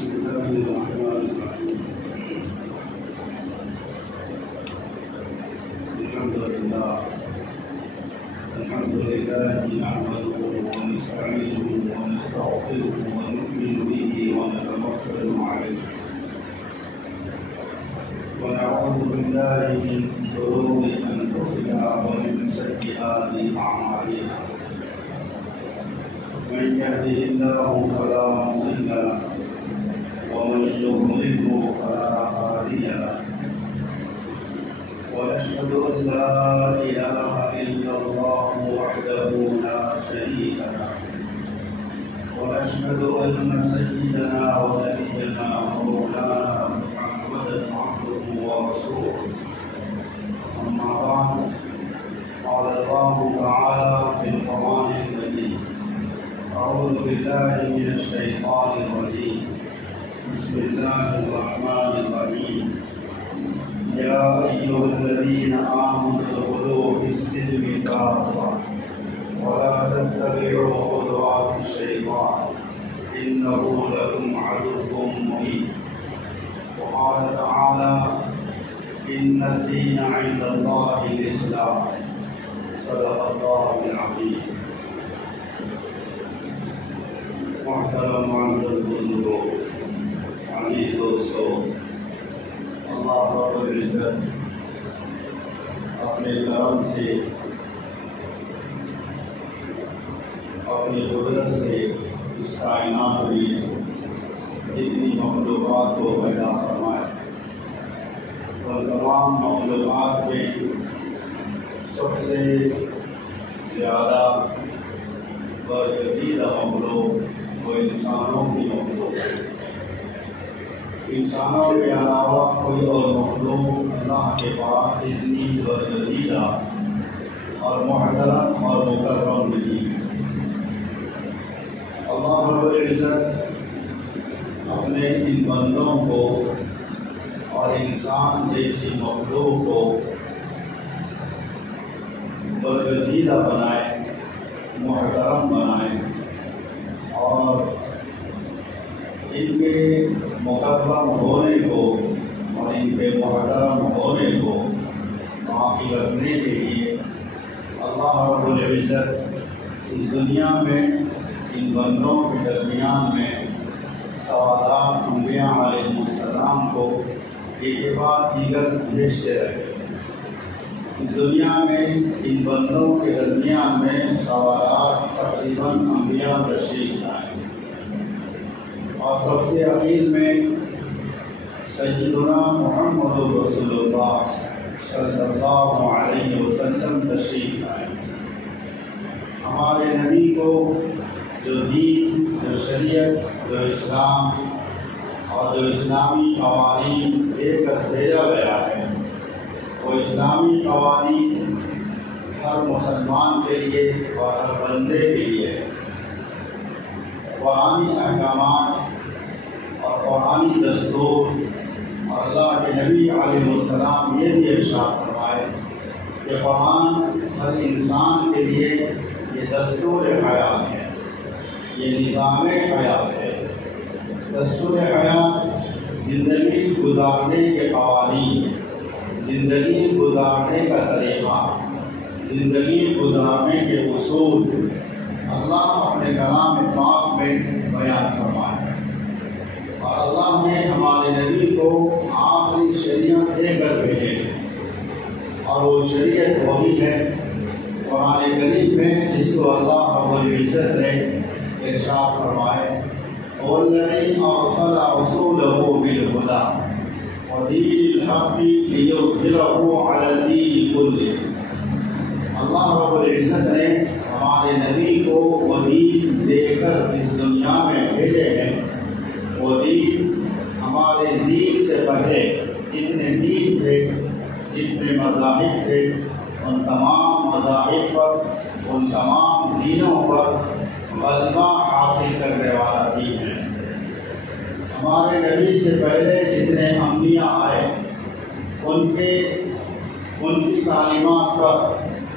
الحمد لله نحمده ونستعينه ونستغفره ونؤمن به ونتوكل عليه ونعوذ بالله من شرور انفسنا ومن سيئات اعمالنا من يهده الله فلا مضل له ومن يضلله فلا هادي له ونشهد أن لا إله إلا الله وحده لا شريك له ونشهد أن سيدنا ونبينا ومولانا محمدا عبده ورسوله أما بعد قال الله تعالى في القرآن المجيد أعوذ بالله من الشيطان الرجيم بسم الله الرحمن الرحيم يا أيها الذين آمنوا ادخلوا في السلم كافة ولا تتبعوا خطوات الشيطان إنه لكم عدو مبين وقال تعالى إن الدين عند الله الإسلام صدق الله العظيم محترم معزز بزرگوں عزیز دوستوں اللہ رب العزت اپنے کرم سے اپنی قدرت سے اس کائنات میں جتنی مخلوقات کو پیدا فرمائے اور تمام مخلوقات میں سب سے زیادہ برگزیدہ مخلوق وہ انسانوں کی مخلوق ہے۔ انسانوں کے علاوہ کوئی اور مخلوق اللہ کے پاس اتنی برگزیدہ اور محترم اور مکرم نہیں ہے۔ اللہ رب العزت اپنے ان بندوں کو اور انسان جیسی مخلوق کو برگزیدہ بنائے، محترم بنائے اور ان کے مکرم ہونے کو اور ان کے محترم ہونے کو باقی رکھنے کے لیے اللہ رب العزت اس دنیا میں ان بندوں کے درمیان میں سوالات انبیاء علیہ السلام کو ایک بعد دیگر بھیجتے رہے۔ اس دنیا میں ان بندوں کے درمیان میں سوالات تقریباً انبیاء تشریف لائے اور سب سے اخیر میں سیدنا محمد رسول اللہ صلی اللہ علیہ وسلم تشریف لائے۔ ہمارے نبی کو جو دین، جو شریعت، جو اسلام اور جو اسلامی قوانین دے کر بھیجا گیا ہے، وہ اسلامی قوانین ہر مسلمان کے لیے اور ہر بندے کے لیے ہے۔ قرآنی احکامات اور قرآنی دستور اور اللہ کے نبی علیہ السلام یہ بھی ارشاد فرمائے کہ قرآن ہر انسان کے لیے یہ دستور حیات ہے، یہ نظام حیات ہے۔ دستور حیات زندگی گزارنے کے قوانین، زندگی گزارنے کا طریقہ، زندگی گزارنے کے اصول اللہ اپنے کلام پاک میں بیان فرمائے اور اللہ نے ہمارے نبی کو آخری شریعت دے کر بھیجے اور وہ شریعت وہی ہے قرآن کریم میں جس کو اللہ رب العزت نے ارشاد فرمائے وَالَّذِي أَرْسَلَ رَسُولَهُ بِالْهُدَىٰ وَدِينِ الْحَقِّ لِيُظْهِرَهُ عَلَى الدِّينِ كُلِّهِ۔ اللہ رب العزت نے ہمارے نبی کو وہ دین دے کر اس دنیا میں بھیجے ہیں۔ وہ دین ہمارے دین سے پہلے جتنے دین تھے، جتنے مذاہب تھے، ان تمام مذاہب پر، ان تمام دینوں پر غلبہ حاصل کرنے والا دین ہے۔ ہمارے نبی سے پہلے جتنے انبیاء آئے ان کی تعلیمات پر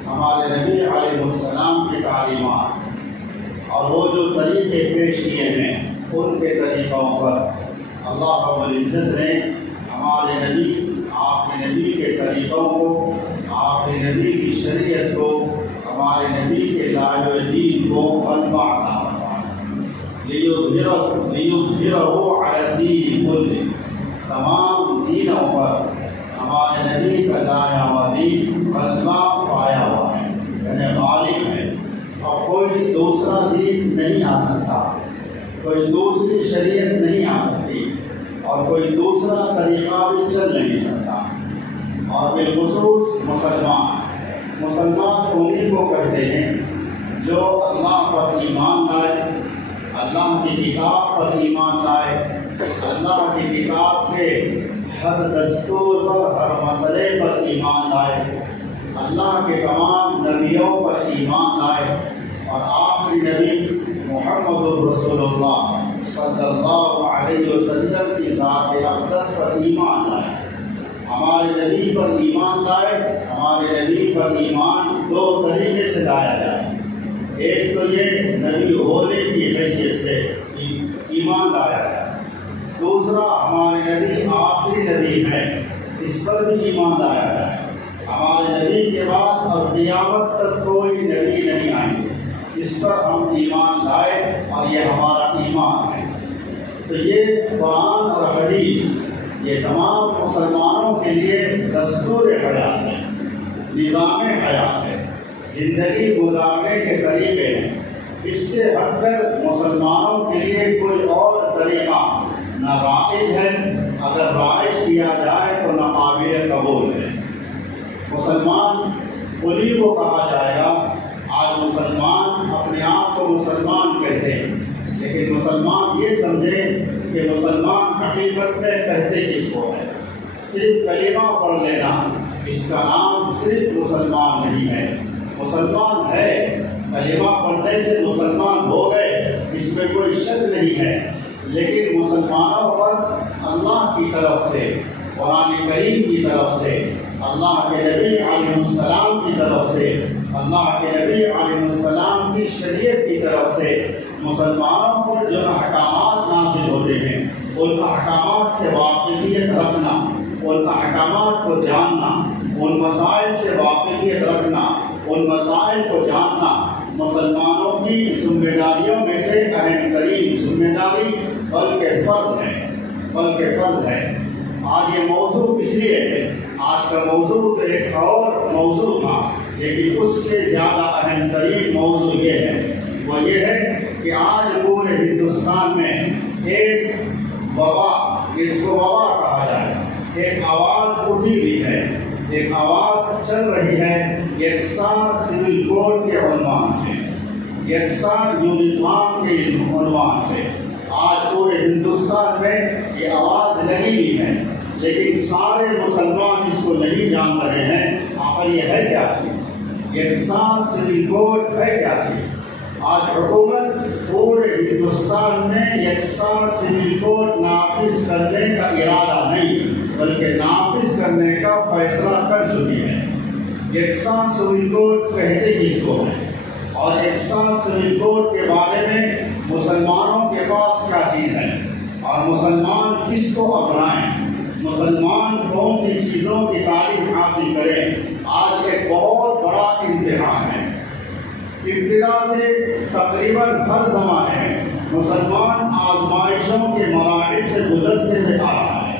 ہمارے نبی علیہ السلام کی تعلیمات اور وہ جو طریقے پیش کیے ہیں ان کے طریقوں پر اللہ رب العزت نے ہمارے نبی آخری نبی کے طریقوں کو، آخری نبی کی شریعت کو، ہمارے نبی کے لائے دین کو غلبہ عطا فرمایا۔ لیظہرہ علی الدین کلہ، تمام دینوں پر ہمارے نبی کا لایا ہوا دین غلبہ پایا ہوا ہے، یعنی غالب ہے، اور کوئی دوسرا دین نہیں آ سکتا، کوئی دوسری شریعت نہیں آ سکتی، اور کوئی دوسرا طریقہ بھی چل نہیں سکتا۔ اور بالخصوص مسلمان انہیں کو کہتے ہیں جو اللہ پر ایمان لائے، اللہ کی کتاب پر ایمان لائے، اللہ کی کتاب کے ہر دستور پر، ہر مسئلے پر ایمان لائے، اللہ کے تمام نبیوں پر ایمان لائے، اور آخری نبی محمد رسول اللہ صلی اللہ علیہ وسلم کی ذات اقدس پر ایمان لائے۔ ہمارے نبی پر ایمان لائے، ہمارے نبی پر ایمان دو طریقے سے لایا جائے۔ ایک تو یہ نبی ہونے کی حیثیت سے ایمان لایا جائے، دوسرا ہمارے نبی آخری نبی ہے، اس پر بھی ایمان لایا جائے۔ ہمارے نبی کے بعد اور قیامت تک کوئی نبی نہیں آئیں گے، اس پر ہم ایمان لائے، اور یہ ہمارا ایمان ہے۔ تو یہ قرآن اور حدیث یہ تمام مسلمانوں کے لیے دستور حیات ہے، نظام حیات ہے، زندگی گزارنے کے طریقے ہیں۔ اس سے ہٹ کر مسلمانوں کے لیے کوئی اور طریقہ نہ رائج ہے، اگر رائج کیا جائے تو نہ قابل قبول ہے۔ مسلمان انہیں کو کہا جائے گا، آج مسلمان اپنے آپ کو مسلمان کہتے ہیں، لیکن مسلمان یہ سمجھیں کہ مسلمان حقیقت میں کہتے کس کو ہے؟ صرف کلمہ پڑھ لینا اس کا نام صرف مسلمان نہیں ہے۔ مسلمان ہے، کلمہ پڑھنے سے مسلمان ہو گئے، اس میں کوئی شک نہیں ہے، لیکن مسلمانوں پر اللہ کی طرف سے، قرآن کریم کی طرف سے، اللہ کے نبی علیہ السلام کی طرف سے، اللہ کے نبی علیہ السلام کی شریعت کی طرف سے مسلمانوں پر جو احکامات نازل ہوتے ہیں، ان احکامات سے واقفیت رکھنا، ان احکامات کو جاننا، ان مسائل سے واقفیت رکھنا، ان مسائل کو جاننا مسلمانوں کی ذمہ داریوں میں سے اہم ترین ذمہ داری بلکہ فرض ہے۔ آج یہ موضوع اس لیے ہے، آج کا موضوع تو ایک اور موضوع تھا، لیکن اس سے زیادہ اہم ترین موضوع یہ ہے، وہ یہ ہے کہ آج پورے ہندوستان میں ایک وبا، جس کو وبا کہا جائے، ایک آواز اٹھی ہوئی ہے، ایک آواز چل رہی ہے یکساں سول کوڈ کے عنوان سے، یکساں یونیفارم کے عنوان سے۔ آج پورے ہندوستان میں یہ آواز لگی ہوئی ہے، لیکن سارے مسلمان اس کو نہیں جان رہے ہیں آخر یہ ہے کیا چیز، یکساں سول کوڈ ہے کیا چیز۔ آج حکومت پورے ہندوستان میں یکساں سول کوڈ نافذ کرنے کا ارادہ نہیں، بلکہ نافذ کرنے کا فیصلہ کر چکی ہے۔ یکساں سول کوڈ کہتے کس کو ہے، اور یکساں سول کوڈ کے بارے میں مسلمانوں کے پاس کیا چیز ہے، اور مسلمان کس کو اپنائیں، مسلمان کون سی چیزوں کی تعلیم حاصل کریں۔ آج ایک بہت بڑا امتحان ہے، ابتدا سے تقریباً ہر زمانے میں مسلمان آزمائشوں کے مراحل سے گزرتے ہوئے آ رہا ہے،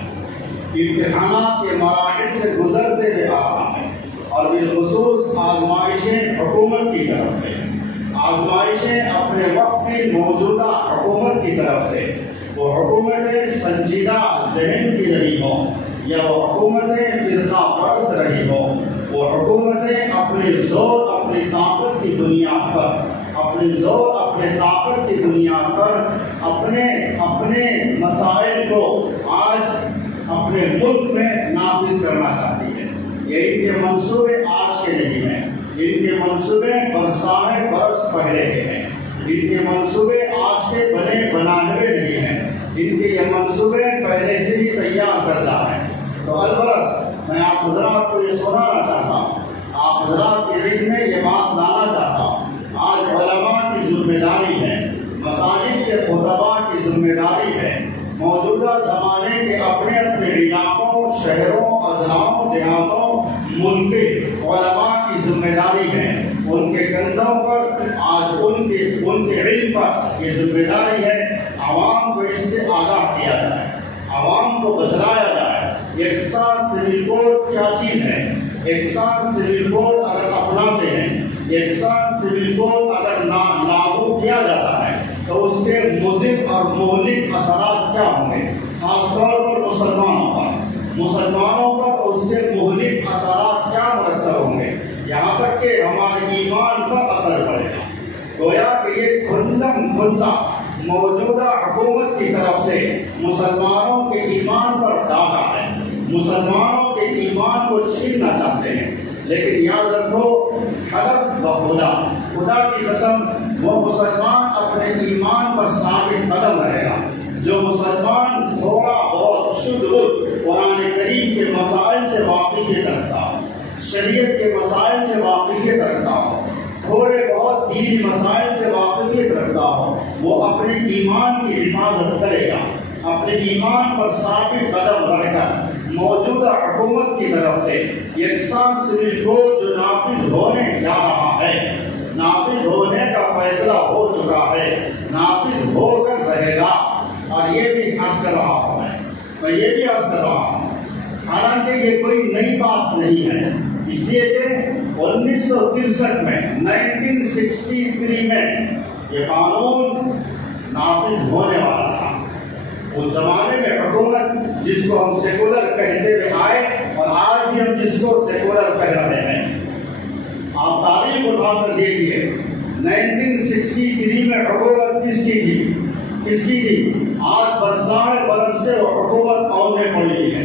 امتحانات کے مراحل سے گزرتے ہوئے آ رہا ہے، اور بالخصوص آزمائشیں حکومت کی طرف سے، آزمائشیں اپنے وقت کی موجودہ حکومت کی طرف سے، وہ حکومتیں سنجیدہ ذہن کی رہی ہوں یا وہ حکومتیں فرقہ پرست رہی ہوں، وہ حکومتیں اپنے زور اپنی طاقت کی بنیاد پر، اپنے زور اپنے طاقت کی بنیاد پر اپنے مسائل کو آج اپنے ملک میں نافذ کرنا چاہتی ہے۔ یہ ان کے منصوبے آج کے نہیں ہیں، ان کے منصوبے برسائے برس پہلے کے ہیں، ان کے منصوبے آج کے بنے بنائے ہوئے نہیں ہیں، ان کے یہ منصوبے پہلے سے ہی تیار کردہ ہیں۔ تو البرس میں آپ حضرات کو یہ سنانا چاہتا ہوں، آپ حضرات کے علم میں یہ بات لانا چاہتا ہوں۔ آج علماء کی ذمہ داری ہے، مساجد کے خطباء کی ذمہ داری ہے موجودہ زمانے کے اپنے اپنے علاقوں، شہروں، اضلاعوں، دیہاتوں، ملک کے علماء کی ذمہ داری ہے. ان کے کندھوں پر آج ان کے علم پر یہ ذمہ داری ہے. عوام کو اس سے آگاہ کیا جائے، عوام کو بتلایا جائے یکساں سول کوڈ کیا چیز ہے. یکساں سول کوڈ اگر اپناتے ہیں، یکساں سول کوڈ اگر لاگو کیا جاتا ہے تو اس کے مضر اور مہلک اثرات کیا ہوں گے، خاص طور پر مسلمانوں پر اس کے مہلک اثرات کیا مرتب ہوں گے، یہاں تک کہ ہمارے ایمان پر اثر پڑے گا. گویا کہ یہ کھلم کھلا موجودہ حکومت کی طرف سے مسلمانوں کے ایمان پر ڈاکا ہے. مسلمانوں کے ایمان کو چھیننا چاہتے ہیں. لیکن یاد رکھو، حلف بخدا، خدا کی قسم، وہ مسلمان اپنے ایمان پر ثابت قدم رہے گا. جو مسلمان تھوڑا بہت شدھ قرآن کریم کے مسائل سے واقفیت رکھتا ہو، شریعت کے مسائل سے واقفیت رکھتا ہو، تھوڑے بہت دینی مسائل سے واقفیت رکھتا ہو، وہ اپنے ایمان کی حفاظت کرے گا. اپنے ایمان پر ثابت قدم رہ کر موجودہ حکومت کی طرف سے یکساں سول کوڈ جو نافذ ہونے جا رہا ہے، نافذ ہونے کا فیصلہ ہو چکا ہے، نافذ ہو کر رہے گا. اور یہ بھی عرض کر رہا ہوں میں یہ بھی عرض کر رہا ہوں، حالانکہ یہ کوئی نئی بات نہیں ہے، اس لیے کہ 1963 میں 1963 میں یہ قانون نافذ ہونے والا تھا. اس زمانے میں حکومت جس کو ہم سیکولر کہتے ہوئے آئے، اور آج بھی ہم جس کو سیکولر کہہ رہے ہیں، آپ تاریخ اٹھا کر دیکھیے 1963 میں حکومت کس کی تھی؟ آج برس سے وہ حکومت اوندھے پڑی ہوئی ہے،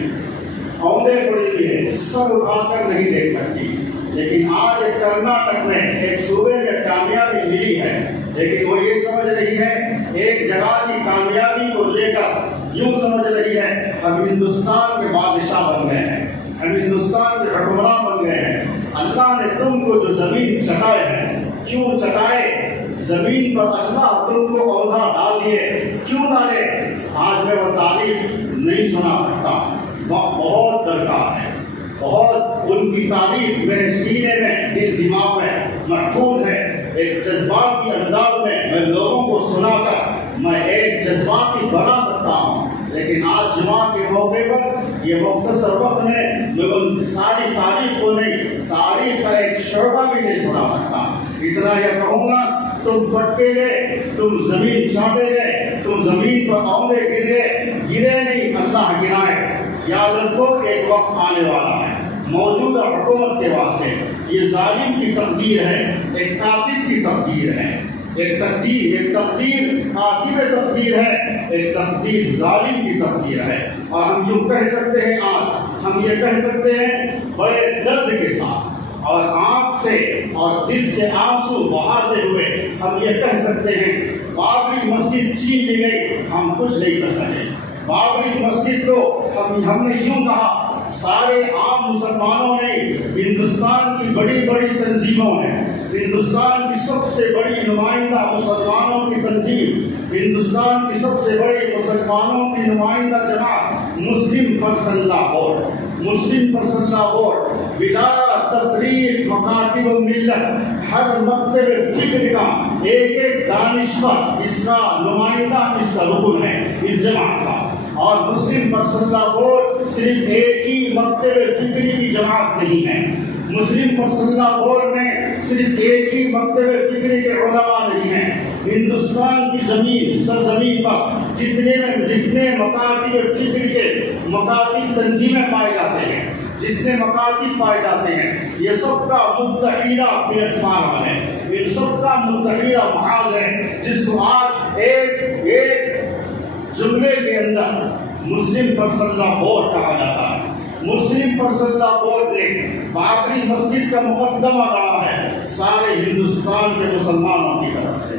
سب اٹھا کر نہیں دیکھ سکتی. لیکن آج کرناٹک میں ایک صوبے میں کامیابی ملی ہے، لیکن وہ یہ سمجھ رہی ہے ایک جگہ کی کامیابی کو لے کر یوں سمجھ رہی ہے ہم ہندوستان کے بادشاہ بن گئے ہیں، ہم ہندوستان کے حکمراں بن گئے ہیں. اللہ نے تم کو جو زمین چٹائے ہیں، کیوں چٹائے؟ زمین پر اللہ تم کو اوندھا ڈال دیے، کیوں ڈالے؟ آج میں وہ تاریخ نہیں سنا سکتا، وقت بہت درکار ہے. بہت ان کی تاریخ میرے سینے میں، دل دماغ میں محفوظ ہے. ایک جذباتی انداز میں لوگوں کو سنا کر میں ایک جذباتی بنا سکتا ہوں، لیکن آج جمعہ کے موقع پر یہ مختصر وقت میں ان ساری تاریخ کو نہیں، تاریخ کا ایک شعبہ بھی نہیں سنا سکتا. اتنا یہ کہوں گا، تم بٹکے گئے، تم زمین چاٹے گئے، تم زمین پر اوندے گرے نہیں، اللہ گرائے. یاد رکھو ایک وقت آنے والا ہے موجودہ حکومت کے واسطے، یہ ظالم کی تقدیر ہے، ایک قاتل کی تقدیر ہے، ایک تقدیر قاتل تقدیر ہے، ایک تقدیر ظالم کی تقدیر ہے. اور ہم یوں کہہ سکتے ہیں، آج ہم یہ کہہ سکتے ہیں بڑے درد کے ساتھ اور آنکھ سے اور دل سے آنسو بہاتے ہوئے ہم یہ کہہ سکتے ہیں بابری مسجد چھین لی گئی، ہم کچھ نہیں کر سکے. بابری مسجد کو ہم نے یوں کہا، سارے عام مسلمانوں نے، ہندوستان کی بڑی بڑی تنظیموں نے، ہندوستان کی سب سے بڑی نمائندہ مسلمانوں کی تنظیم، ہندوستان کی سب سے بڑی مسلمانوں کی نمائندہ جماعت مسلم پرسنل لا بورڈ بلا تفریق مکاتب و ملت، ہر مکتب فکر کا ایک دانشور اس کا نمائندہ، اس کا رکن ہے اس جماعت کا. اور مسلم پرسنل لا بورڈ صرف ایک ہی مکتب فکری کی جماعت نہیں ہے. مسلم پرسنل لا بورڈ میں صرف ایک ہی مکتب فکری کے علماء نہیں ہیں. ہندوستان کی سرزمین پر جتنے مکاتب فکر کے مکاتب تنظیمیں پائے جاتے ہیں، جتنے مکاتب پائے جاتے ہیں، یہ سب کا متحدہ پلیٹ فارم ہے، ان سب کا متحدہ محاذ ہے، جس کو آج ایک جملے کے اندر مسلم پرسنل لا بورڈ کہا جاتا ہے. مسلم پرسنل لا بورڈ نے بابری مسجد کا مقدمہ رہا ہے سارے ہندوستان کے مسلمانوں کی طرف سے.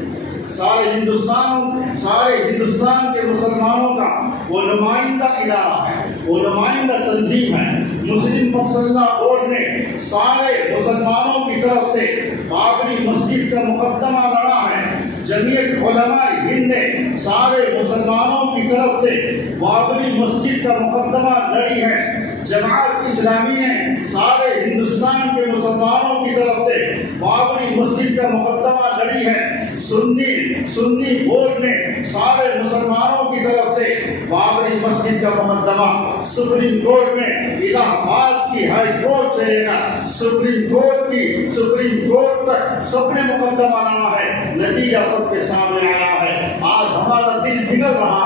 سارے ہندوستان کے مسلمانوں کا وہ نمائندہ ادارہ ہے، وہ نمائندہ تنظیم ہے. مسلم پرسنل لا بورڈ نے سارے مسلمانوں کی طرف سے بابری مسجد کا مقدمہ لڑا ہے. جمعیت علماء ہند نے سارے مسلمانوں کی طرف سے بابری مسجد کا مقدمہ لڑی ہے۔ جماعت اسلامی نے سارے ہندوستان کے مسلمانوں کی طرف سے بابری مسجد کا مقدمہ لڑی ہے۔ سنی بورڈ نے سارے مسلمانوں کی طرف سے بابری مسجد کا مقدمہ سپریم کورٹ میں الہ آباد کی ہائی کورٹ سے لے کر سپریم کورٹ تک سب نے مقدمہ لڑا ہے۔ نتیجہ سب کے سامنے آیا ہے۔ آج ہمارا دل پگھل رہا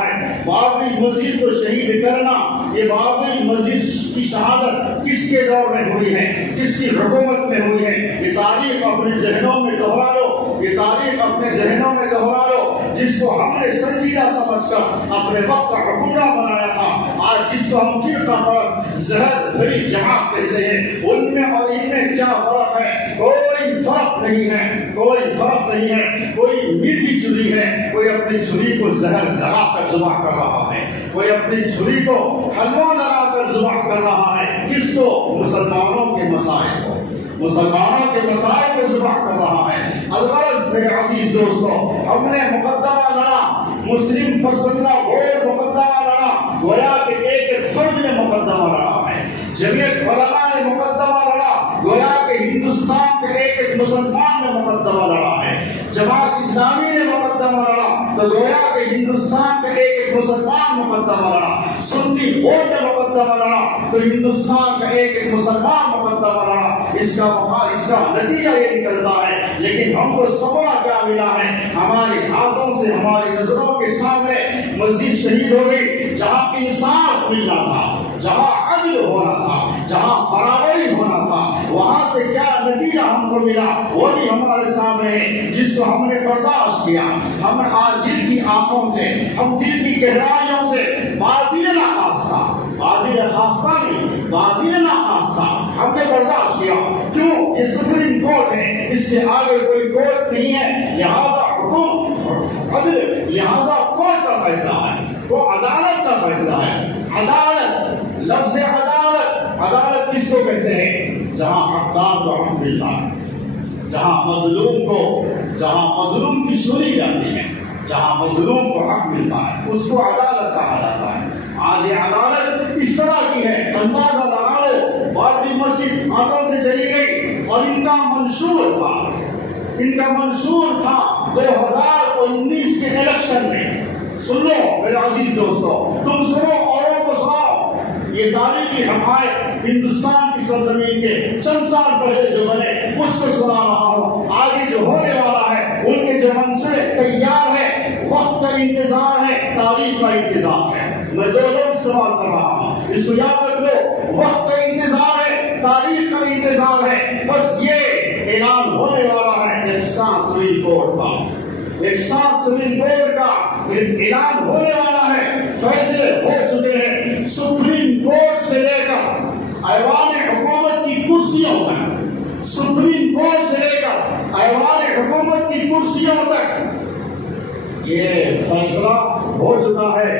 ہے، بابری مسجد کو شہید کرنا، یہ بابری مسجد کی شہادت کس کے دور میں ہوئی ہے، کس کی حکومت میں ہوئی ہے؟ یہ تاریخ اپنے ذہنوں میں دہرا لو، جس کو ہم نے سنجیدہ سمجھ کر اپنے وقت کا حکمراں بنایا تھا، آج جس کو ہم فرقہ پرست زہر بھری جماعت کہتے ہیں، ان میں اور ان میں کیا فرق ہے؟ کوئی فرق نہیں ہے۔ کوئی میٹھی چھری ہے، کوئی اپنی چھری کو زہر لگا کر ذبح کر رہا ہے، کوئی اپنی چھری کو حلوہ لگا کر ذبح کر رہا ہے۔ کس کو؟ مسلمانوں کے مسائل کو ذبح کر رہا ہے۔ الغرض میرے عزیز دوستو، ہم نے مقدمہ لڑا، مسلم پرسنل لا بورڈ مقدمہ لڑا، گویا کہ ایک فرد نے مقدمہ لڑا ہے۔ جمعیت علماء نے مقدمہ لڑا، گویا کہ ہندوستان کے ایک مسلمان نے مقدمہ لڑا ہے۔ جماعت اسلامی نے مقدمہ لڑا تو گویا کہ ہندوستان کے ایک مسلمان مقدمہ لڑا۔ سنی بورڈ نے مقدمہ لڑا تو ہندوستان کا ایک مسلمان مقدمہ لڑا۔ اس کا نتیجہ یہ نکلتا ہے، لیکن ہم کو سبق کیا ملا ہے؟ ہماری ہاتھوں سے، ہماری نظروں کے سامنے مسجد شہید ہو گئی، جہاں انصاف ملنا تھا، جہاں عدل ہونا تھا، جہاں برابری ہونا تھا، وہاں سے کیا نتیجہ ہم کو ملا وہ بھی ہمارے سامنے ہے، جس کو ہم نے برداشت کیا۔ ہم آج دل کی آنکھوں سے، ہم دل کی گہرائیوں سے باطل ناخواستہ ہم نے برداشت کیا۔ کیوں؟ یہ سپریم کورٹ ہے، اس سے آگے کوئی کورٹ نہیں ہے، لہذا حکم عدل، لہذا کورٹ کا فیصلہ ہے، وہ عدالت کا فیصلہ ہے۔ عدالت، لفظ عدالت کس کو کہتے ہیں؟ جہاں حقدار کو حق ملتا ہے، جہاں مظلوم کی سنی جاتی ہے، جہاں مظلوم کو حق ملتا ہے، اس کو عدالت کہا جاتا ہے۔ آج یہ عدالت اس طرح کی ہے، اندازہ لگا لو، بابری مسجد ہاتھوں سے چلی گئی اور ان کا منشور تھا 2019 کے الیکشن میں۔ سن لو میرے عزیز دوستو، تم سنو، اوروں کو سناؤ، یہ تاریخی حقائق ہندوستان کی سرزمین کے چند سال پہلے جو بنے اس کو سنا رہا ہوں۔ آگے جو ہونے والا ہے ان کے جو منصوبے تیار ہے، وقت کا انتظار ہے، تاریخ کا انتظار ہے۔ میں دو لفظ استعمال کر رہا ہوں، اس کو یاد رکھ لو، وقت کا انتظار ہے، تاریخ کا انتظار ہے۔ بس یہ اعلان ہونے والا ہے ایک ساتھ سپریم کورٹ کا اعلان ہونے والا ہے، فیصلے ہو چکے ہیں سپریم کورٹ سے لے کر ایوان حکومت کی کرسیوں تک، سپریم کورٹ سے لے کر ایوان حکومت کی کرسیوں تک یہ فیصلہ ہو چکا ہے۔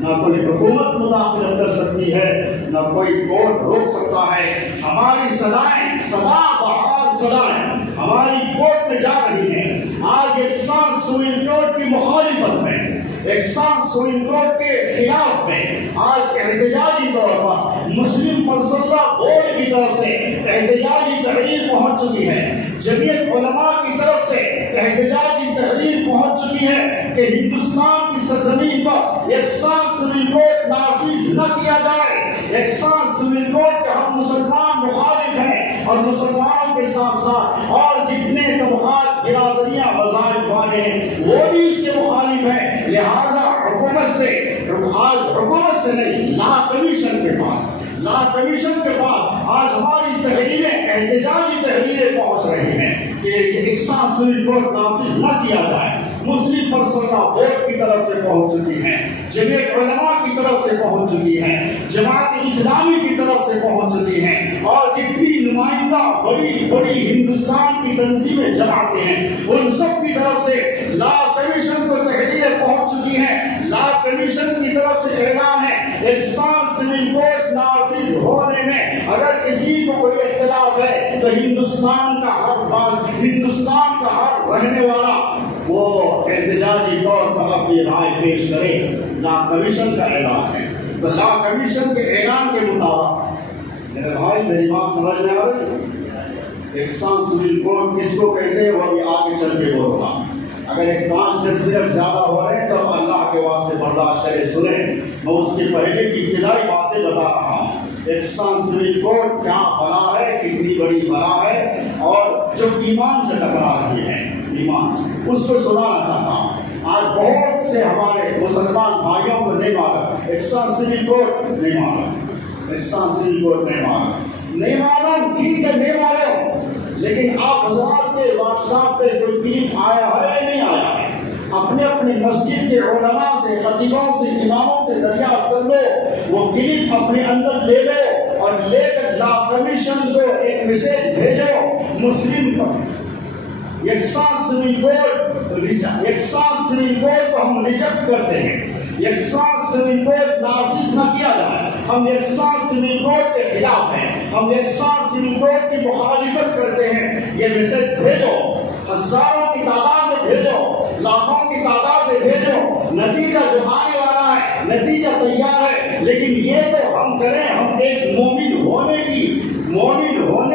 نہ کوئی حکومت مداخلت کر سکتی ہے، نہ کوئی کورٹ روک سکتا ہے۔ ہماری صدائیں سدا بہار صدائیں ہماری کورٹ میں جا رہی ہیں۔ آج ایک ساتھ سپریم کورٹ کی مخالفت میں، ایک ساتھ سپریم کورٹ کے خلاف میں آج احتجاجی طور پر مسلم پرسنل لا بورڈ کی طرف سے احتجاجی تحریر پہنچ چکی ہے، جمعیت علماء کی طرف سے احتجاجی تحریر پہنچ چکی ہے کہ ہندوستان کی سرزمین پر ایک ساتھ سپریم کورٹ نافذ نہ کیا جائے، ایک ساتھ سپریم کورٹ کے ہم مسلمان مخالف ہیں، اور مسلمانوں کے ساتھ ساتھ اور جتنے طبقات، برادریاں، مذاہب والے ہیں وہ بھی اس کے مخالف ہیں۔ لہذا حکومت سے نہیں، لا کمیشن کے پاس آج ہماری تحریریں، احتجاجی تحریریں پہنچ رہی ہیں کہ ایک ساتھ سپریم کورٹ نافذ نہ کیا جائے۔ مسلم پرسنل لا بورڈ کی طرف سے پہنچ چکی ہے، جمعیت علماء کی طرف سے پہنچ چکی ہے، جماعت اسلامی کی طرف سے پہنچ چکی ہے، اور جتنی نمائندہ بڑی ہندوستان کی تنظیمیں جماعتیں ہیں ان سب کی طرف سے لا کمیشن کو تحریریں پہنچ چکی ہیں۔ لا کمیشن کی طرف سے اعلان ہے ایک ساتھ سپریم کورٹ نافذ ہونے میں اگر کسی کو کوئی اختلاف ہے تو ہندوستان کا ہر رہنے والا وہ احتجاجی طور پر اپنی رائے پیش کرے۔ لا کمیشن کا اعلان ہے، تو لا کمیشن کے اعلان کے مطابق میرے بھائی میری بات سمجھ میں آ رہی؟ یکساں سپریم کورٹ کس کو کہتے ہیں وہ ابھی آگے چل کے بولوں گا۔ اگر ایک 5-10 منٹ زیادہ ہو رہے ہیں تو اللہ کے واسطے برداشت کرے سنیں، میں اس کے پہلے کی ابتدائی باتیں بتا رہا ہوں۔ یکساں سپریم کورٹ کیا بلا ہے، کتنی بڑی بلا ہے، اور جو ایمان سے ٹکرا رہی ہے، ایمان سے اس کو سنانا چاہتا ہوں۔ آج بہت سے ہمارے مسلمان بھائیوں کو نہیں معلوم یکساں سپریم کورٹ نہیں معلوم، یکساں سپریم کورٹ نہیں معلوم، ٹھیک ہے نہیں معلوم، لیکن آپ حضرات کے واٹس ایپ پہ کوئی کلپ آیا ہے یا نہیں آیا ہے؟ اپنے اپنے مسجد کے علماء سے، خطیبوں سے، اماموں سے دریافت کر لو، وہ کلپ اپنے اندر لے لو اور لے کر لا کمیشن کو ایک میسج بھیجو مسلم پر۔ یکساں سپریم کورٹ کو ہم ریجیکٹ کرتے ہیں، یکساں سپریم کورٹ نافذ نہ کیا جائے، ہم یکساں سپریم کورٹ کے خلاف ہیں، ہم یکساں سپریم کورٹ کی مخالفت کرتے ہیں۔ یہ میسج بھیجو، ہزاروں کی تعداد میں بھیجو، لاکھوں کی تعداد میں بھیجو، نتیجہ جو آنے والا ہے، نتیجہ تیار ہے، لیکن یہ تو ہم کریں، ہم ایک مومن ہونے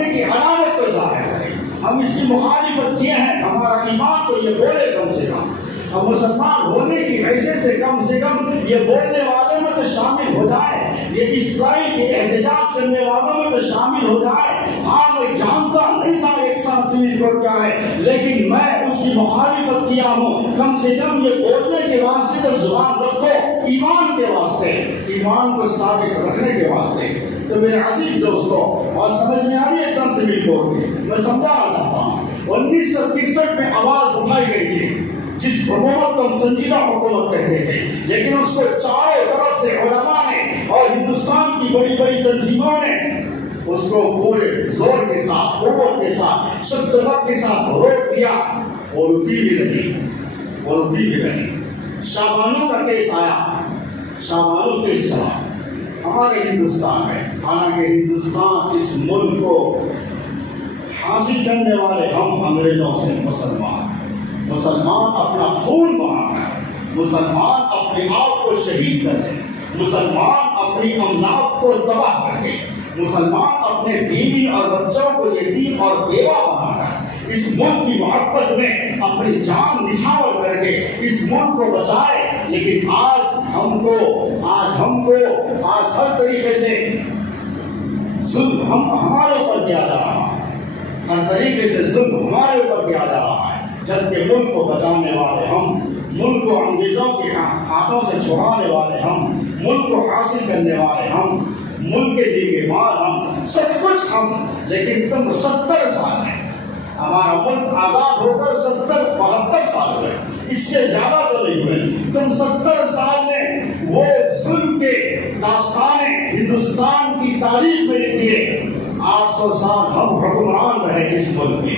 کی علامت کو ظاہر کریں۔ ہم اس کی مخالفت کیے ہیں، ہمارا ایمان تو یہ بولے کم سے کم، ہم مسلمان ہونے کی حیثیت سے کم یہ بولنے والوں میں تو شامل ہو جائے، یہ اسرائیل کے احتجاج کرنے والوں میں تو شامل ہو جائے۔ ہاں میں جانتا نہیں تھا یکساں سپریم کورٹ کیا ہے، لیکن میں اس کی مخالفت کیا ہوں۔ کم سے کم یہ بولنے کے واسطے تو زبان رکھو، ایمان کے واسطے، ایمان کو ثابت رکھنے کے واسطے۔ تو میرے عزیز دوستو، اور سمجھ میں آ رہی ہے یکساں سپریم کورٹ کی؟ میں سمجھانا چاہتا ہوں 1963 میں آواز اٹھائی گئی تھی، جس حکومت کو ہم سنجیدہ حکومت کہتے تھے، لیکن اس کو چاروں طرف سے علماء نے اور ہندوستان کی بڑی بڑی تنظیموں نے اس کو پورے زور کے ساتھ، قوت کے ساتھ، شدت کے ساتھ روک دیا، اور رکی بھی رہی۔ شاہبانو کا کیس آیا، شاہبانو کیس چلا ہمارے ہندوستان میں، حالانکہ ہندوستان اس ملک کو حاصل کرنے والے ہم انگریزوں سے مسلمان اپنا خون بہا کر، مسلمان اپنے آپ کو شہید کر دے، مسلمان اپنی املاک کو تباہ کر دے، مسلمان اپنے بیوی اور بچوں کو یتیم اور بیوہ بنا کر اس ملک کی محبت میں اپنی جان نچھاور کر کے اس ملک کو بچائے۔ لیکن آج ہم کو ہر طریقے سے ظلم ہمارے اوپر کیا جا رہا ہے، ہر طریقے سے ظلم ہمارے اوپر کیا جا رہا ہے، جبکہ ملک کو بچانے والے ہم، ملک کو انگریزوں کے ہاتھوں سے چھڑانے والے ہم، ملک کو حاصل کرنے والے ہم، ملک کے لیے ہم، سب کچھ ہم، لیکن تم 70 سال میں، ہمارا ملک آزاد ہو کر 72 سال ہوئے، اس سے زیادہ تو نہیں ہوئے، تم 70 سال میں وہ ظلم کے داستانیں ہندوستان کی تاریخ میں لکھی ہے۔ 800 سال ہم حکمران رہے اس ملک میں،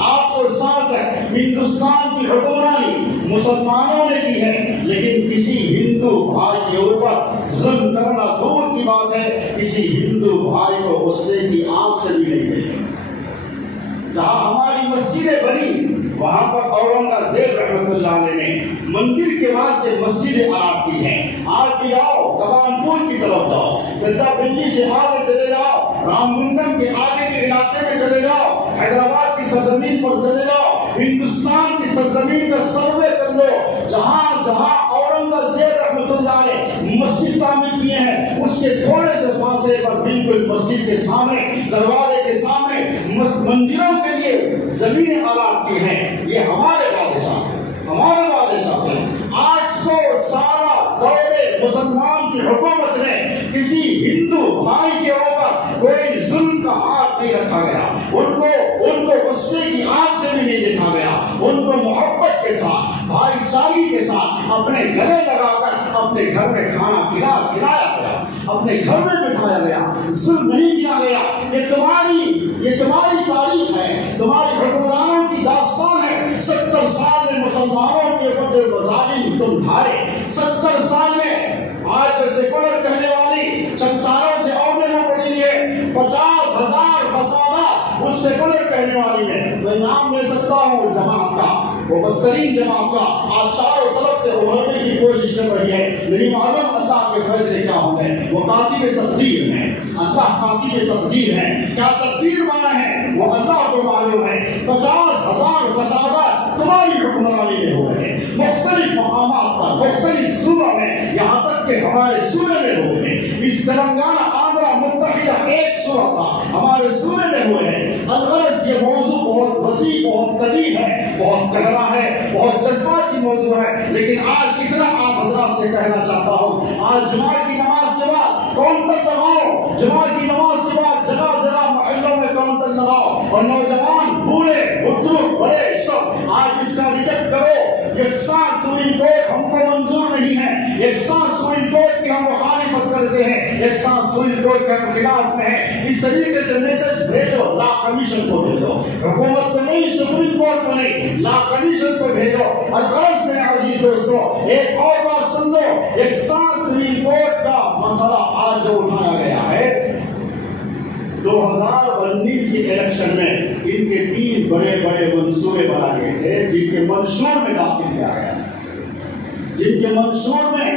800 سال تک ہندوستان کی حکمرانی مسلمانوں نے کی ہے، لیکن کسی ہندو بھائی کے اوپر ظلم کرنا دور کی بات ہے، کسی ہندو بھائی کو غصے کی آنکھ سے بھی نہیں دیکھے۔ جہاں ہماری مسجدیں بنی وہاں پر اورنگزیب رحمۃ اللہ علیہ نے مندر کے واسطے مسجد الاٹ کی ہے۔ آج بھی آؤ، کلان پور کی طرف جاؤ، گڈھا پنڈی سے آگے چلے جاؤ، رام گنڈم کے آگے کے علاقے میں چلے جاؤ، حیدرآباد کی سرزمین پر چلے جاؤ، ہندوستان کی سرزمین کا سروے کر لو، جہاں جہاں اورنگزیب رحمۃ اللہ علیہ مسجد تعمیر کیے ہیں، اس کے تھوڑے سے فاصلے پر بالکل مسجد کے سامنے، دروازے کے سامنے مندروں کے لیے زمینیں الاٹ کی ہیں۔ یہ ہمارے بادشاہ تھے۔ 800 سالہ دور مسلمان کی حکومت میں کسی ہندو بھائی کے اوپر کوئی ظلم کا ہاتھ نہیں رکھا گیا، ان کو غصے کی آنکھ سے بھی نہیں دیکھا گیا، ان کو محبت کے ساتھ، بھائی چارگی کے ساتھ اپنے گلے لگا کر اپنے گھر میں کھانا کھلایا گیا، اپنے گھر میں بٹھایا گیا، ظلم نہیں کیا گیا۔ یہ تمہاری تاریخ ہے، تمہاری حکمرانوں کی داستان ہے۔ 70 سال میں مسلمانوں کے اوپر جو مظالم تم ڈھائے، 70 سال میں آج جو سیکولر کہنے والی چند سالوں سے اور نہیں پڑی 50,000 فسادات اس سیکولر کہنے والی میں نام لے سکتا ہوں اس جماعت کا، وہ بدترین جماعت کا آج چاروں طرف سے ابھرنے کی کوشش کر رہی ہے. نہیں معلوم اللہ کے فیصلے کیا ہوں گے. وہ کاتب تقدیر ہیں، اللہ کاتب تقدیر ہے. کیا تقدیر مانا ہے وہ اللہ کو معلوم ہے. 50,000 فسادات تمہاری حکمرانی میں ہوئے ہیں، مختلف مقامات پر، مختلف صوبوں میں، یہاں تک کہ ہمارے صوبے میں ہوئے ہیں. اس تلنگانہ آندھرا متحدہ ایک صوبہ تھا، ہمارے صوبے میں ہوئے ہیں. الغرض یہ موضوع بہت وسیع، بہت طویل ہے، بہت گہرا ہے، بہت جذباتی موضوع ہے. لیکن آج اتنا آپ حضرات سے کہنا چاہتا ہوں، آج جمعہ کی نماز کے بعد کاؤنٹر لگاؤ، جمعہ کی نماز کے بعد جگہ جگہ محلوں میں کاؤنٹر لگاؤ، اور نوجوان بوڑھے بزرگ بڑے سب آج اس کا ریجیکٹ کرو. یکساں سپریم کورٹ ہم کو منظور نہیں ہے، یکساں سپریم کورٹ کی ہم مخالفت کرتے ہیں، یکساں سپریم کورٹ کے ہم خلاف میں ہیں. اس طریقے سے میسج بھیجو، لا کمیشن کو بھیجو، حکومت کو نہیں، سپریم کورٹ کو نہیں، لا کمیشن کو بھیجو. اور غرض میں عزیز دوستو ایک اور بات سمجھو، یکساں سپریم کورٹ کا مسئلہ آج جو اٹھایا گیا ہے 2019 کے الیکشن میں ان کے 3 بڑے بڑے منصوبے بنائے گئے تھے، جن کے منشور میں داخل کیا گیا، جن کے منشور میں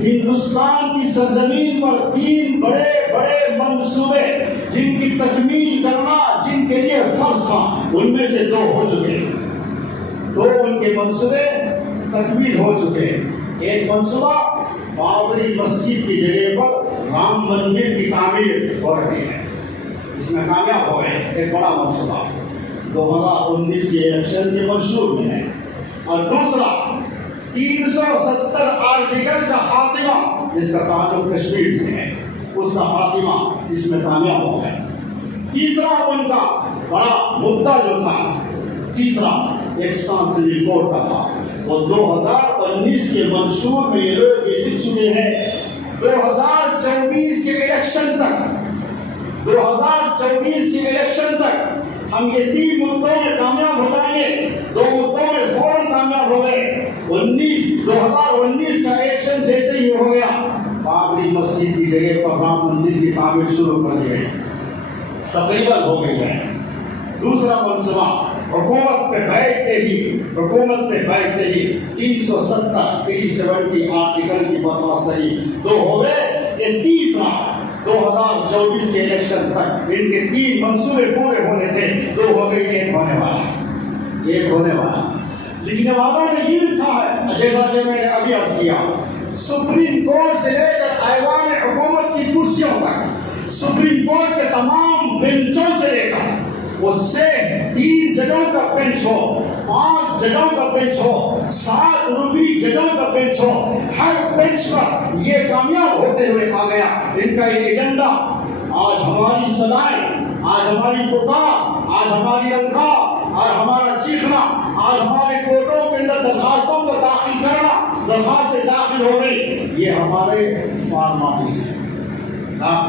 ہندوستان کی سرزمین پر 3 بڑے بڑے منصوبے جن کی تکمیل کرنا جن کے لیے فرض تھا، ان میں سے 2 ہو چکے، 2 ان کے منصوبے تکمیل ہو چکے. ایک منصوبہ بابری مسجد کی جگہ پر رام مندر کی تعمیر ہو رہی ہے، اس میں کامیاب ہو گئے. ایک بڑا منصوبہ 2019 کے الیکشن کے منشور میں ہے. اور دوسرا 370 آرٹیکل کا خاتمہ جس کا تعلق کشمیر سے ہے، اس کا خاتمہ اس میں کامیاب ہو گیا. تیسرا ان کا بڑا مدعا جو تھا، تیسرا یکساں سپریم کورٹ کا تھا، وہ 2019 کے منشور میں یہ لوگ یہ لکھ چکے ہیں 2024 کے الیکشن تک، 2024 کے الیکشن تک ہم یہ 3 مدعوں میں کامیاب ہو جائیں گے. 2 مدعوں میں فوراً کامیاب ہو گئے. 2019 کا الیکشن جیسے ہی ہو گیا، بابری مسجد کی جگہ پر رام مندر کی تعمیر شروع کر دی گئی، تقریباً ہو گئی ہے. دوسرا منصوبہ حکومت پہ بیٹھتے ہی 370 آرٹیکل کی برخاستگی 2 ہو گئے. یہ تیسرا 2024 کے الیکشن تک ان کے 3 منصوبے پورے ہونے تھے، 2 ہو گئی، ایک ہونے والا. لکھنے والوں نے یہ لکھا ہے، جیسا کہ میں نے ابھی عرض کیا، سپریم کورٹ سے لے کر ایوان حکومت کی کرسیوں تک، سپریم کورٹ کے تمام بینچوں سے لے کر اس سے 3 ججوں کا بینچ ہو، 5 ججوں کا بینچ ہو، 7 رکنی ججوں کا بینچ ہو، ہر بینچ پر یہ کامیاب ہوتے ہوئے آ گیا. ان کا یہ ایجنڈا آج ہماری صدائیں، آج ہماری پکار، آج ہماری القاب، آج ہمارا چیخنا، آج ہمارے کورٹوں کے اندر درخواستوں کو داخل کرنا، درخواستیں داخل ہو گئی، یہ ہمارے فارمیلٹیز ہیں،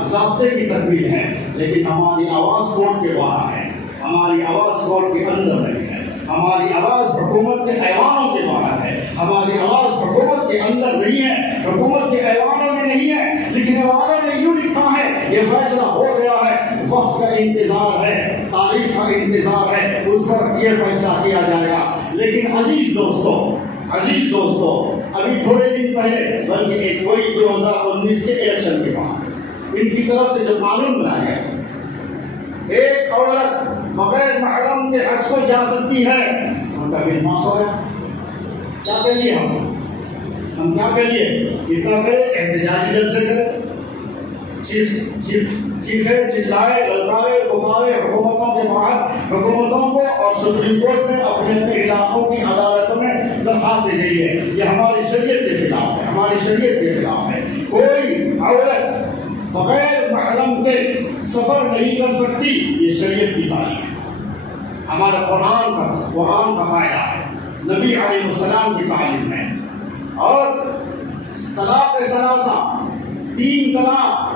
ضابطے کی تکمیل ہے. لیکن ہماری آواز کورٹ کے باہر ہے، ہماری آواز کورٹ کے اندر نہیں ہے، ہماری آواز حکومت کے ایوانوں کے باہر ہے، ہماری آواز حکومت کے اندر نہیں ہے، حکومت کے ایوانوں میں نہیں ہے. لکھنے والوں نے یوں لکھا ہے، یہ فیصلہ ہو گیا ہے، وقت کا انتظار ہے، تاریخ کا انتظار ہے، اس پر یہ فیصلہ کیا جائے گا. لیکن عزیز دوستو ابھی تھوڑے دن پہلے، بلکہ کوئی 2019 کے الیکشن کے بعد ان کی طرف سے جو قانون بنایا گیا، ایک عورت بغیر محرم کے حج کو جا سکتی ہے، ان کا بل پاس ہو گیا. کیا کر لیے ہم کیا کر لیے؟ اتنا کرے احتجاجی جلسے کرے، چیخے چلائے للکارے پکارے حکومتوں کے باہر، حکومتوں کو اور سپریم کورٹ میں اپنے علاقوں کی عدالتوں میں درخواستیں دی ہے. یہ ہماری شریعت کے خلاف ہے، ہماری شریعت کے خلاف ہے. کوئی عورت بغیر محرم کے سفر نہیں کر سکتی، یہ شریعت کی تعلیم ہے، ہمارا قرآن کا قاعدہ ہے، نبی علیہ السلام کی تعلیم ہے. اور طلاق ثلاثہ، 3 طلاق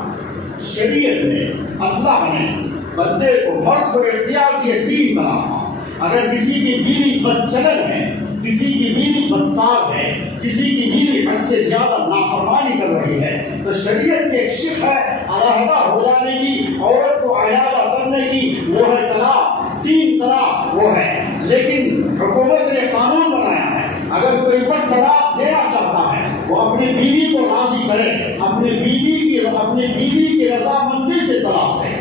شریعت میں اللہ نے بندے کو، مرد کو اختیار دیے 3 طلاق. اگر کسی کی بیوی بدچلن ہے، کسی کی بیوی بدکار ہے، کسی کی بیوی حد سے زیادہ نافرمانی کر رہی ہے تو شریعت کی ایک شک ہے علیحدہ ہو جانے کی، عورت کو علیحدہ کرنے کی، وہ ہے طلاق، 3 طلاق وہ ہے۔ لیکن حکومت نے قانون بنایا ہے اگر کوئی بد طلاق دینا چاہتا ہے وہ اپنی بیوی کو راضی کرے، اپنی بیوی کی رضامندی سے طلاق دے،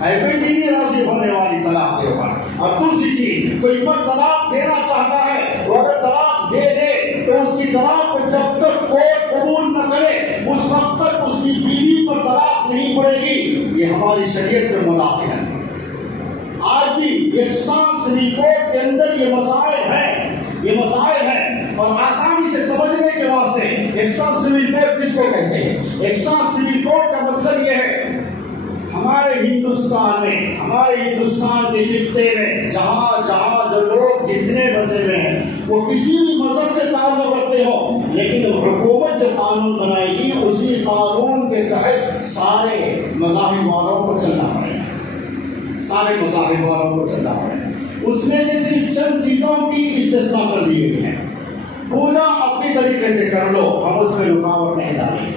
ہے کوئی بیوی راضی ہونے والی طلاق کے اوپر۔ اور دوسری چیز، کوئی بد طلاق دینا چاہتا ہے وہ اگر طلاق دے دے تو اس کی طلاق کو جب تک کوئی قبول نہ کرے اس وقت تک اس کی بیوی پر طلاق نہیں پڑے گی۔ یہ ہماری شریعت میں ملاحظہ ہے۔ آج بھی یکساں سول کوڈ کے اندر یہ مسائل ہیں اور آسانی سے سمجھنے کے واسطے یکساں سول کوڈ کس کو کہتے ہیں؟ یکساں سول کوڈ کا مطلب یہ ہے ہمارے ہندوستان کے خطے میں جہاں جو لوگ جتنے بسے ہوئے ہیں وہ کسی بھی مذہب سے تعلق رکھتے ہو، لیکن حکومت جو قانون بنائے گی اسی قانون کے تحت سارے مذاہب والوں کو چلنا پڑے گا، اس میں سے صرف چند چیزوں کی استثناء کر دی گئی ہے۔ پوجا اپنی طریقے سے کر لو، ہم اس میں رکاوٹ نہیں ڈالیں گے۔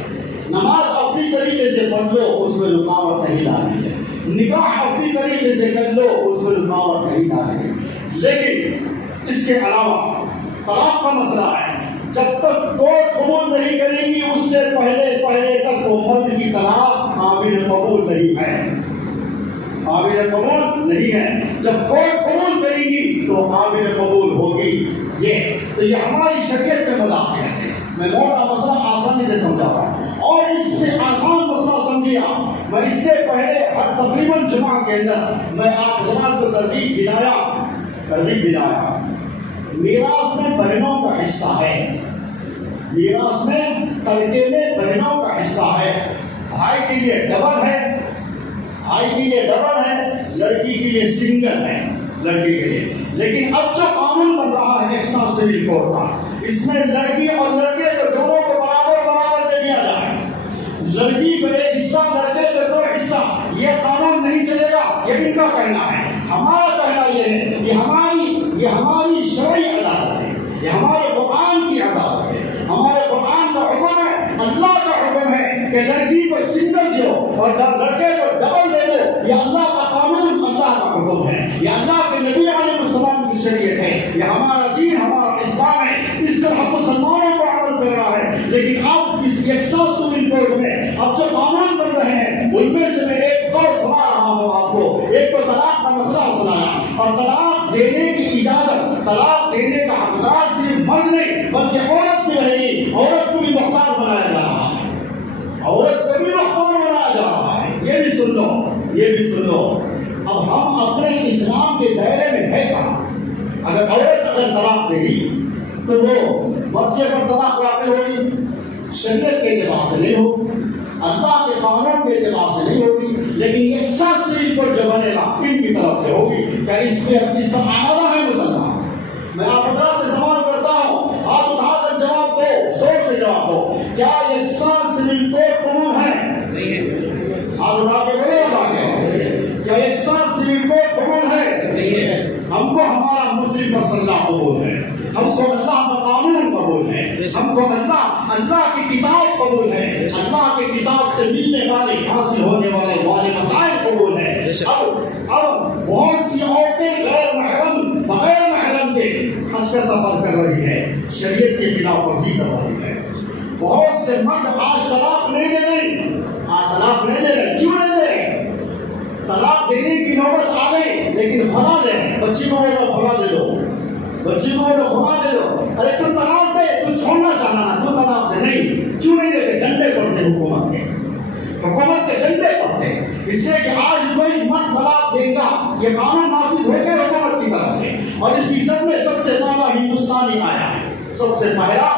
نماز اپنی طریقے سے پڑھ لو، اس میں رکاوٹ نہیں ڈالیں گے۔ نکاح اپنی طریقے سے کر لو، اس میں رکاوٹ نہیں ڈالیں گے۔ لیکن اس کے علاوہ طلاق کا مسئلہ ہے، جب تک کورٹ قبول نہیں کرے گی اس سے پہلے تک وہ مرد کی طلاق قابل قبول نہیں ہے۔ جب کورٹ قبول کرے گی تو قابل قبول ہوگی۔ یہ ہماری شریعت میں ملاحظہ ہے۔ میں موٹا مسئلہ آسانی سے سمجھا ہوں اور اس سے آسان مسئلہ سمجھیا میں اس سے پہلے تقریباً جمعہ کے اندر میں آپ حضرات کو ترغیب دلایا میراث میں بہنوں کا حصہ ہے، میراث میں ترکے میں بہنوں کا حصہ ہے۔ بھائی کے لیے ڈبل ہے، لڑکی کے لیے سنگل ہے، لڑکی کے لیے۔ لیکن اب جو قانون بن رہا ہے یکساں سول کوڈ کا، اس میں لڑکی اور لڑکے کو دونوں کو برابر دے دیا جائے، لڑکی کو 1 حصہ، لڑکے کو 2 حصہ۔ یہ قانون نہیں چلے گا، یہ ان کا کہنا ہے۔ ہمارا کہنا یہ ہے کہ یہ ہماری شرعی عدالت ہے، یہ ہمارے قرآن کی عدالت ہے۔ ہمارے قرآن کا حکم ہے، اللہ کا حکم ہے کہ لڑکی کو سنگل دو اور لڑکے کو ڈبل دے دو۔ یہ اللہ کا قانون، اللہ کا حکم ہے، یہ اللہ کے نبی علیہ السلام کی شریعت ہے، یہ ہمارا دین، ہمارا اسلام ہے، اس پر ہم مسلمانوں کو عمل کرنا ہے۔ لیکن اب اس یکساں سول کوڈ میں اب جو قانون بن رہے ہیں ان میں سے میں ایک دو سنا رہا ہوں آپ کو۔ ایک تو طلاق کا مسئلہ سنایا، اور طلاق دینے کی اجازت، طلاق دینے کا حقدار صرف مرد نہیں بلکہ عورت بھی رہے گی۔ عورت کو بھی مختار بنایا جا رہا ہے، یہ بھی سن لو۔ اب ہم اپنے اسلام کے دائرے میں ہے کہاں؟ اگر عورت طلاق دے گی تو وہ مرد پر طلاق واقع ہوگی، شریعت کے اعتبار سے نہیں ہوگی، اللہ کے قانون کے اعتبار سے نہیں ہوگی، لیکن یہ سب سول کوڈ جو بنے گا ان کی طرف سے ہوگی۔ کیا اس پر آمادہ ہے مسلمان؟ میں آپ حضرات سے سوال کرتا ہوں، ہاتھ اٹھا کر جواب دو، زور سے جواب دو، کیا یکساں سول کوڈ قانون ہے؟ ہاتھ اٹھا کے بولو، کیا یکساں سول کوڈ قانون ہے؟ ہم کو ہمارا مسلم رسول قبول ہے، ہم کو اللہ کا قانون قبول ہے، ہم کو اللہ کی کتاب قبول ہے، اللہ کی کتاب سے ملنے والے حاصل ہونے والے مسائل قبول ہے۔ اب بہت سی عورتیں بغیر محرم کے حج کا سفر کر رہی ہے، شریعت کی خلاف ورزی کر رہی ہے۔ بہت سے مرد آج طلاق نہیں دے رہے، کیوں نہیں دے رہے؟ طلاق دینے کی نوبت آ گئی، لیکن خلا دے، بچی کو بولو خلا دے دو، ارے تم طلاق دے، تم چھوڑنا چاہنا نا، تم طلاق دے، نہیں، کیوں نہیں دیتے؟ ڈنڈے پڑتے حکومت کے ڈنڈے پڑتے، اس لیے کہ آج کوئی مرد طلاق دے گا، یہ قانون نافذ ہو گئے حکومت کی طرف سے، اور اس کی سب میں سب سے پہلا ہندوستانی آیا ہے، سب سے پہلا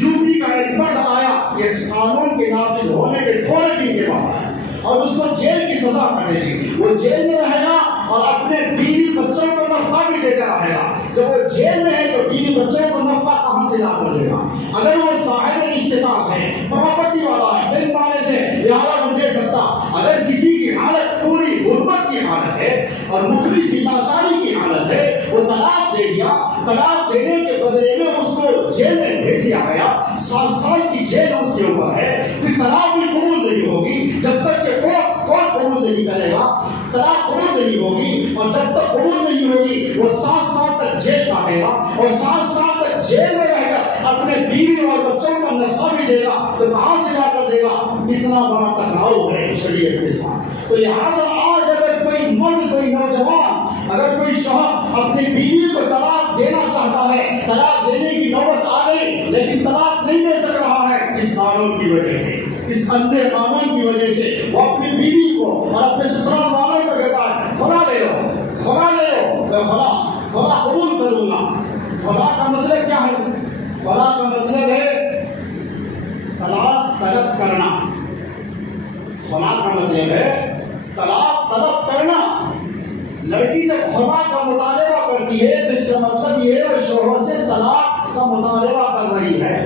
یو پی کا ایک مرد آیا، یہ اس قانون کے نافذ ہونے کے تھوڑے دن کے بعد آیا، اور اس کو جیل کی سزا ملے گی، وہ جیل میں رہے گا اور اپنے بیوی بچوں کو نفقہ بھی دیتا رہے گا۔ جب وہ جیل میں ہے تو بیوی بچوں کو نفقہ کہاں سے لا کر دے گا؟ اگر وہ صاحب استطاعت ہے، پراپرٹی والا ہے، بینک والے سے رعایت نہیں دے سکتا۔ اگر کسی کی حالت پوری غربت کی حالت ہے اور مفلسی لاچاری کی حالت ہے، وہ طلاق طلاق دے دیا، طلاق دینے کے بدلے میں اس کو جیل میں بھیج دیا گیا، 7 سال کی جیل اس کے اوپر ہے، پھر طلاق بھی قبول نہیں ہوگی جب تک کہ کورٹ قبول نہیں کرے گا، طلاق قبول نہیں ہوگی، اور جب تک قبول نہیں ہوگی وہ 7 سال تک جیل کاٹے گا، اور 7 سال تک جیل میں رہ کر اپنے بیوی اور بچوں کا نفقہ بھی دے گا، تو کہاں سے لا کر دے گا؟ کتنا بڑا ٹکراؤ ہے شریعت کے ساتھ۔ تو لہٰذا آج اگر کوئی مرد، کوئی نوجوان، اگر کوئی شوہر اپنی بیوی کو طلاق دینا چاہتا ہے، طلاق دینے کی نوبت آ گئی لیکن طلاق نہیں دے سک رہا ہے اس قانون کی وجہ سے، اس اندھے قانون کی وجہ سے، وہ اپنی بیوی کو اور اپنے سسرال والوں کو کہتا ہے خلا لے لو، خلا لے لو، میں خلا قبول کروں گا۔ خلا کا مطلب کیا ہے؟ خلا کا مطلب ہے طلاق طلب کرنا، خلا کا مطلب ہے طلاق طلب کرنا۔ لڑکی جب خلا کا مطالبہ کرتی ہے تو اس کا مطلب یہ ہے وہ شوہر سے طلاق کا مطالبہ کر رہی ہے۔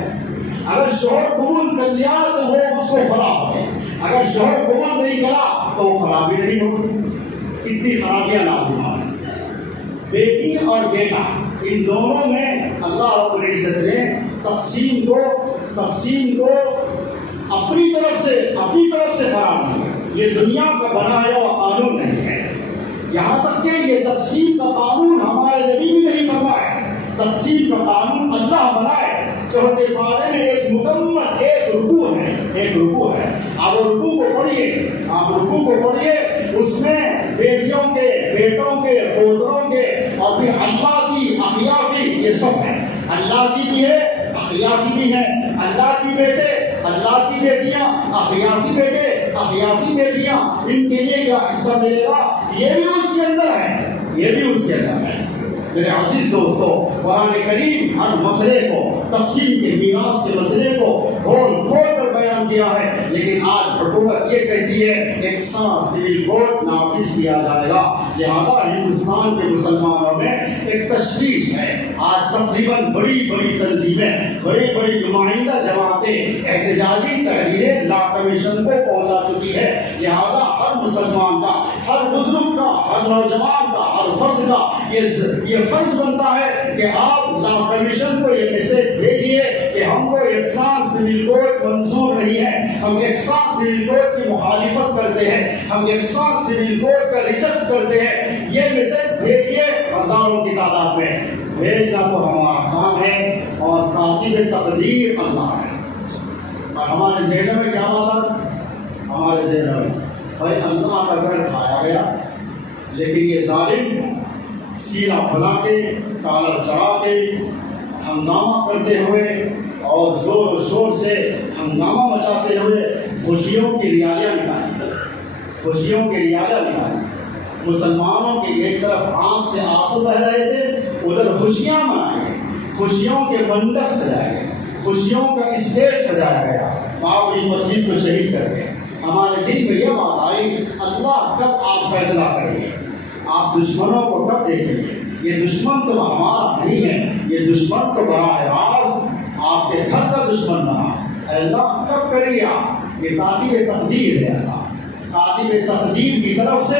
اگر شوہر قبول کر لیا تو وہ اس کو خلا ہو گئی، اگر شوہر قبول نہیں کرا تو وہ خلا بھی نہیں ہوگی۔ کتنی خرابیاں لازم ہیں۔ بیٹی اور بیٹا ان دونوں میں اللہ رب العزت نے تقسیم کو اپنی طرف سے قرار دیا۔ یہ دنیا کا بنایا ہوا قانون نہیں ہے، یہاں تک کہ یہ تقسیم کا قانون ہمارے نبی بھی نہیں فرمائے، تقسیم کا قانون اللہ بنائے۔ چوتھے پارے میں ایک مکمل ایک رکوع ہے، آپ رکوع کو پڑھیے، اس میں بیٹیوں کے، بیٹوں کے، پوتروں کے اور پھر اللہ کی اخیافی یہ سب ہے، اللہ کی بھی ہے، اخیافی بھی ہے، اللہ کی بیٹے، اللہ کی بیٹیاں، اخیافی بیٹے، اخیافی بیٹیاں، ان کے لیے کیا حصہ ملے گا، یہ بھی اس کے اندر ہے۔ میرے عزیز دوستو، قرآن کریم ہر مسئلے کو، تقسیم کے میراث کے مسئلے کو کھول کر بیان کیا ہے، لیکن آج حکومت یہ کہتی ہے یکساں سول کوڈ نافذ کیا جائے گا۔ لہذا ہندوستان کے مسلمانوں میں ایک تشویش ہے۔ آج تقریباً بڑی تنظیمیں، بڑی نمائندہ جماعتیں احتجاجی تحریریں لا کمیشن کو پہنچا چکی ہے۔ لہذا ہر مسلمان کا، ہر بزرگ کا، ہر نوجوان کا، ہر فرد کا یہ فرض بنتا ہے کہ آپ لا کمیشن کو یہ میسج بھیجیے کہ ہم کو یکساں سول کوڈ منظور نہیں ہے، ہم یکساں سول کوڈ کی مخالفت کرتے ہیں، ہم یکساں سول کوڈ کا ریجیکٹ کرتے ہیں۔ یہ میسج بھیجیے ہزاروں کی تعداد میں، بھیجنا تو ہمارا کام ہے، اور کاتب تقدیر اللہ ہے۔ اور ہمارے ذہن میں کیا بات ہے؟ ہمارے ذہن میں بھائی اللہ کا گھر کھایا گیا، لیکن یہ ظالم سینہ پھلا کے، کالر چڑھا کے، ہنگامہ کرتے ہوئے اور زور و شور سے ہنگامہ مچاتے ہوئے خوشیوں کی ریالیاں نکالی۔ مسلمانوں کی ایک طرف آنکھ سے آنسو بہ رہے تھے، ادھر خوشیاں منائے گئے، خوشیوں کے منڈپ سجائے گئے، خوشیوں کا اسٹیج سجایا گیا، بابری مسجد کو شہید کر کے۔ ہمارے دل میں یہ بات آئی، اللہ کب آپ فیصلہ کریں گے؟ آپ دشمنوں کو کب دیکھیں گے؟ یہ دشمن تو ہمارا نہیں ہے، یہ دشمن تو براہ راست آپ کے گھر کا دشمن بنا۔ اے اللہ کب کریں گے آپ؟ یہ کاتب تقدیر ہے۔ اللہ کاتب تقدیر کی طرف سے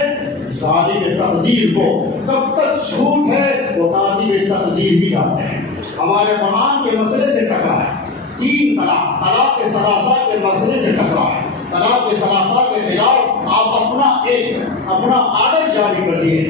ظالم تقدیر کو کب تک چھوٹ ہے وہ کاتب تقدیر ہی جانتے ہیں۔ ہمارے قرآن کے مسئلے سے ٹکرا ہے، 3 طلاق ثلاثہ کے مسئلے سے ٹکرا ہے۔ طلاق ثلاثہ کے خلاف آپ اپنا آرڈر جاری کر دیے،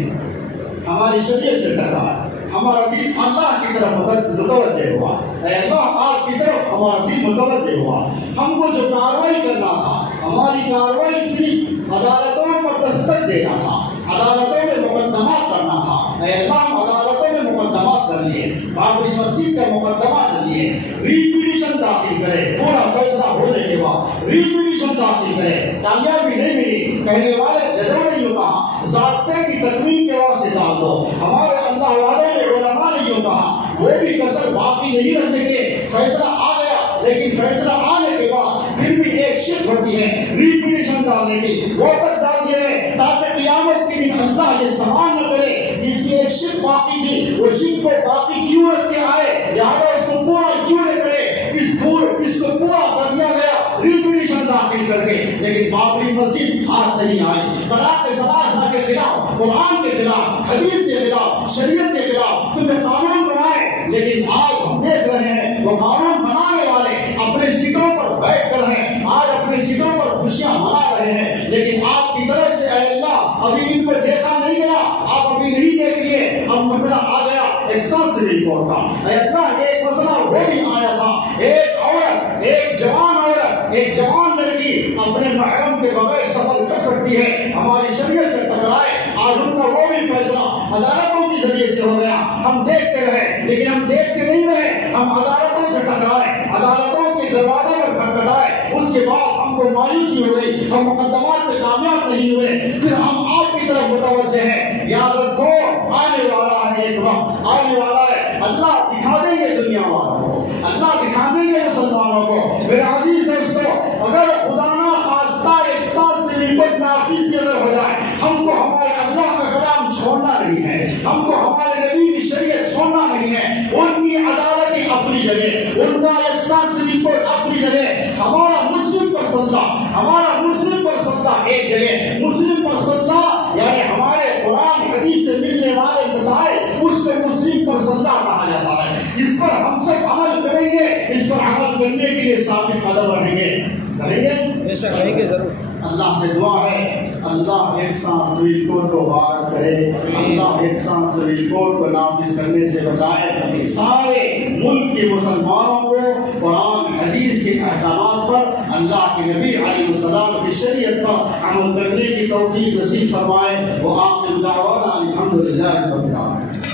ہماری شریعت سے ٹکرا ہے۔ ہمارا دل اللہ کی طرف متوجہ ہوا، اے اللہ آپ کی طرف ہمارا دل متوجہ ہوا۔ ہم کو جو کارروائی کرنا تھا، ہماری کارروائی صرف عدالتوں پر دستک دینا تھا، عدالتوں میں مقدمات کرنا تھا۔ اے اللہ ہم عدالتوں میں مقدمات کر لیے، بابری مسجد کا مقدمہ کر لیے، ریپیٹیشن داخل کرے، پورا فیصلہ ہونے کے بعد ریپیٹیشن داخل کرے، کامیابی نہیں ملی، کہنے والے ججوں نے یوں کہا ضابطے کی تکمیل کے واسطے ڈال دو، ہمارے اللہ والے نے علماء نے یوں کہا، وہ بھی کسر باقی نہیں رکھیں گے۔ فیصلہ آ گیا، لیکن فیصلہ آنے کے بعد پھر بھی ایک شرط ہوتی ہے ریپیٹیشن ڈالنے کی، وہ تک ڈال دیے تاکہ قیامت کے دن اللہ یہ سوال نہ کرے جس کی ایک شرط باقی تھی، وہ شرط کو باقی کیوں رکھ کے آئے، لہٰذا اس کو پورا کیوں نہ کرے، اس کو پورا کر دیا گیا ریپیٹیشن داخل کر کے، لیکن بابری مسجد ہاتھ نہیں آئی۔ طلاق ثلاثہ کے خلاف، قرآن کے خلاف، حدیث کے خلاف، شریعت کے خلاف تمہیں قانون بنائے، لیکن آج ہم دیکھ رہے ہیں وہ قانون بنانے والے اپنے سیٹوں پر بیٹھ کر ہیں، آج اپنی سیٹوں پر خوشیاں منا رہے ہیں، لیکن آپ کی طرف سے اے اللہ ابھی ان کو دیکھا نہیں گیا، آپ ابھی نہیں دیکھ لیے، اب مسئلہ آ گیا ایک سنسری کورٹ کا۔ اے اللہ ایک مسئلہ وہ بھی آیا تھا، ایک عورت، ایک جوان لڑکی اپنے محرم کے بغیر سفر کر سکتی ہے، ہماری شریعت سے ٹکرائے، آج ان کا وہ بھی فیصلہ عدالتوں کے ذریعے سے ہو گیا، ہم دیکھتے رہے لیکن ہم دیکھتے نہیں رہے، ہم عدالتوں سے ٹکرائے، عدالتوں کے دروازے پر کھٹکھٹائے، اس کے بعد ہم کو مایوسی ہو گئی، ہم مقدمات میں کامیاب نہیں ہوئے، پھر ہم آپ کی طرف متوجہ ہیں۔ یاد رکھو آنے والا ہے ایک وقت، آنے والا ہے، اللہ دکھا دیں گے دنیا والوں کو، اللہ دکھا دیں گے مسلمانوں کو۔ میرے عزیز دوستو، اگر خدا نہ خواستہ ایک ساتھ سے رپورٹ نافذ بھی اگر ہو جائے، ہم کو ہمارے اللہ کا کلام چھوڑنا نہیں ہے، ہم کو ہمارے نبی کی شریعت چھوڑنا نہیں ہے، ان کی عدالتیں اپنی جگہ، ان کا ایک ساتھ سے رپورٹ اپنی جگہ، ہمارا مسلم پر صلاح ایک جگہ، مسلم پر صلاح یعنی ہمارے قرآن حدیث سے ملنے والے مسائل، اس کو مسلم پر صلاح کہا جاتا ہے۔ اس پر ہم سب عمل کریں گے، اس پر عمل کرنے کے لیے ثابت قدم رہیں گے ضرور۔ اللہ سے دعا ہے اللہ ایک سانس رپورٹ کو بحال کرے، اللہ ایک سانس رپورٹ کو نافذ کرنے سے بچائے، سارے ملک کے مسلمانوں کو قرآن حدیث کے احکامات پر، اللہ کے نبی علیہ السلام کی شریعت پر عمل کرنے کی توفیق نصیب فرمائے۔ وآخر دعوانا الحمدللہ رب العالمین۔